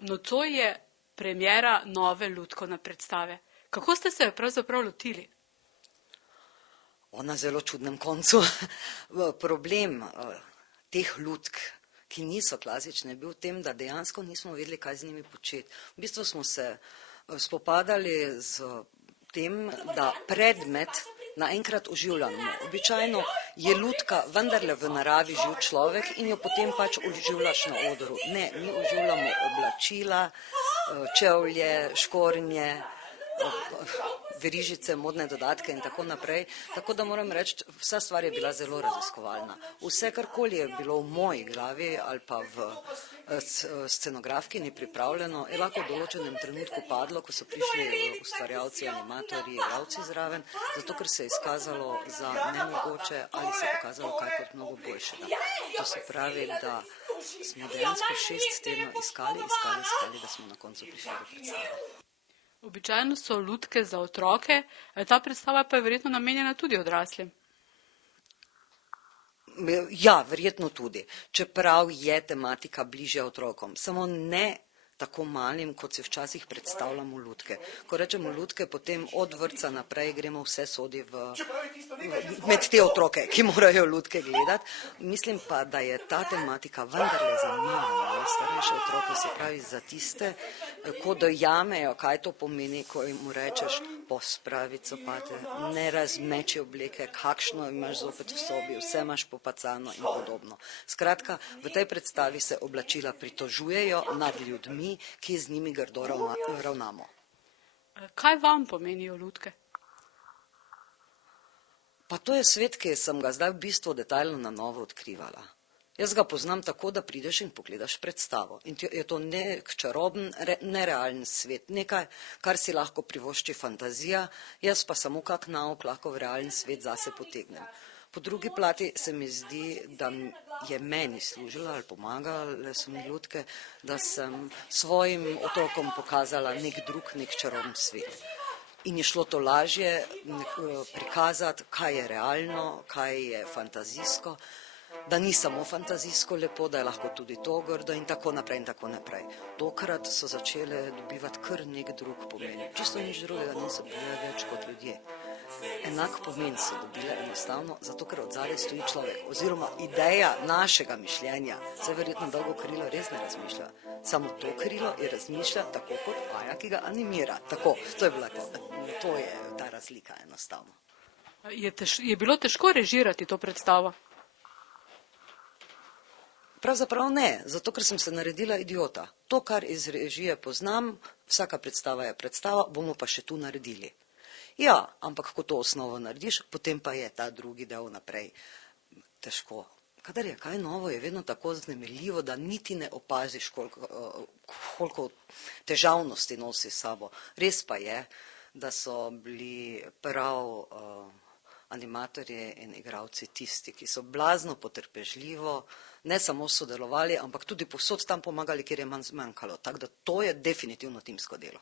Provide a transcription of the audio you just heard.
Nocoj je premiera nove lutkovne predstave. Kako ste se pravzaprav lotili? Na zelo čudnem koncu. Problem teh lutk, ki niso klasične, je bil v tem, da dejansko nismo vedeli, kaj z njimi početi. V bistvu smo se spopadali z tem, da predmet naenkrat oživljamo. Običajno je lutka vendarle v naravi živ človek in jo potem pač oživljaš na odru. Ne, mi oživljamo oblačila, čevlje, škornje, verižice, modne dodatke in tako naprej. Tako da moram reči, vsa stvar je bila zelo raziskovalna. Vse, karkoli je bilo v moji glavi ali pa v scenografki ni pripravljeno, je lahko v določenem trenutku padlo, ko so prišli ustvarjalci, animatorji, igralci zraven, zato ker se je izkazalo za nemogoče ali se je pokazalo kaj kot mnogo boljšega. To se pravi, da smo dejansko 6 tednov iskali, da smo na koncu prišli do predstave. Običajno so lutke za otroke, ta predstava pa je verjetno namenjena tudi odraslim. Ja, verjetno tudi, čeprav je tematika bližja otrokom, samo ne tako malim, kot si včasih predstavljamo lutke. Ko rečemo lutke, potem od vrtca naprej gremo vse sodi med te otroke, ki morajo lutke gledati. Mislim pa, da je ta tematika vendarle za malo starejše otroke, se pravi za tiste, ko dojamejo, kaj to pomeni, ko jim rečeš, pospravi copate, ne razmeči obleke, kakšno imaš zopet v sobi, vse imaš popacano in podobno. Skratka, v tej predstavi se oblačila pritožujejo nad ljudmi, ki z njimi grdo ravnamo. Kaj vam pomenijo lutke? Pa to je svet, ki sem ga zdaj v bistvu detajlno na novo odkrivala. Jaz ga poznam tako, da prideš in pogledaš predstavo. In je to nek čaroben, nerealen svet, nekaj, kar si lahko privošči fantazija, jaz pa samo kak nauk lahko v realen svet zase potegnem. Po drugi plati se mi zdi, da je meni služila ali pomagala so mi lutke, da sem svojim otrokom pokazala nek drug, nek čaroben svet. In je šlo to lažje prikazati, kaj je realno, kaj je fantazijsko, da ni samo fantazijsko lepo, da je lahko tudi to grdo in tako naprej in tako naprej. Tokrat so začele dobivati kar nek drug pomen. Čisto nič drugega niso bile več kot ljudje. Enak pomen so dobile enostavno, zato ker odzadaj stoji človek. Oziroma ideja našega mišljenja, se verjetno dolgo krilo res ne razmišlja. Samo to krilo je razmišlja tako kot vaja, ki ga animira. Tako, to je ta razlika enostavno. Je bilo težko režirati to predstavo? Pravzaprav ne, zato ker sem se naredila idiota. To, kar iz režije poznam, vsaka predstava je predstava, bomo pa še tu naredili. Ja, ampak ko to osnovo narediš, potem pa je ta drugi del naprej težko. Kadar je kaj novo, je vedno tako vznemirljivo, da niti ne opaziš, koliko težavnosti nosi s sabo. Res pa je, da so bili prav animatorji in igralci tisti, ki so blazno potrpežljivo ne samo sodelovali, ampak tudi povsod tam pomagali, kjer je manjkalo. Tako da to je definitivno timsko delo.